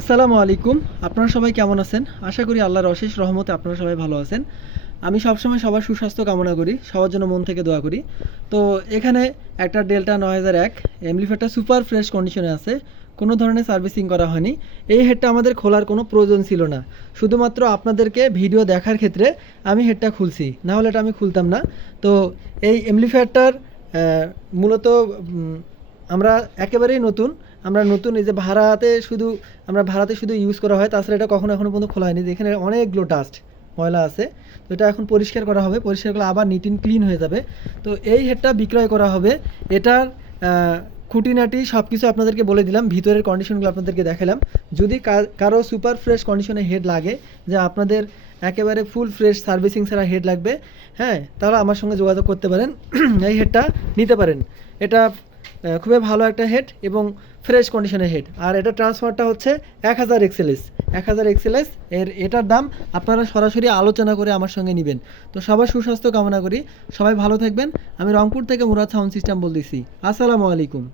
আসসালামু আলাইকুম। আপনারা সবাই কেমন আছেন? আশা করি আল্লাহর অশেষ রহমতে আপনারা সবাই ভালো আছেন। আমি সবসময় সবার সুস্বাস্থ্য কামনা করি, সবার জন্য মন থেকে দোয়া করি। তো এখানে একটা ডেল্টা 9001 এমপ্লিফায়ারটা সুপার ফ্রেশ কন্ডিশনে আছে, কোনো ধরনের সার্ভিসিং করা হয়নি। এই হেডটা আমাদের খোলার কোনো প্রয়োজন ছিল না, শুধুমাত্র আপনাদেরকে ভিডিও দেখার ক্ষেত্রে আমি হেডটা খুলছি, না হলে এটা আমি খুলতাম না। তো এই এমপ্লিফায়ারটার মূলত আমরা একেবারেই নতুন, আমরা নতুন এই যে ভাড়াতে শুধু ইউজ করা হয়, তাছাড়া এটা কখনো এখনো পর্যন্ত খোলা হয়নি। এখানে অনেকগুলো ডাস্ট ময়লা আছে, তো এটা এখন পরিষ্কার করা হবে, পরিষ্কার করলে আবার নিট অ্যান্ড ক্লিন হয়ে যাবে। তো এই হেডটা বিক্রয় করা হবে। এটার খুঁটিনাটি সব কিছু আপনাদেরকে বলে দিলাম, ভিতরের কন্ডিশনগুলো আপনাদেরকে দেখালাম। যদি কারো সুপার ফ্রেশ কন্ডিশনে হেড লাগে, যে আপনাদের একেবারে ফুল ফ্রেশ সার্ভিসিং ছাড়া হেড লাগবে, হ্যাঁ, তাহলে আমার সঙ্গে যোগাযোগ করতে পারেন। এই হেডটা নিতে পারেন। এটা খুবই ভালো একটা হেড এবং ফ্রেশ কন্ডিশনের হেড। আর এটা ট্রান্সফারটা হচ্ছে 1000 এক্সএলএস। 1000 এক্সএলএস এটার দাম আপনারা সরাসরি আলোচনা করে আমার সঙ্গে নেবেন। তো সবার সুস্বাস্থ্য কামনা করি, সবাই ভালো থাকবেন। আমি রংপুর থেকে মুরাদ সাউন্ড সিস্টেম বলতেছি। আসসালামু আলাইকুম।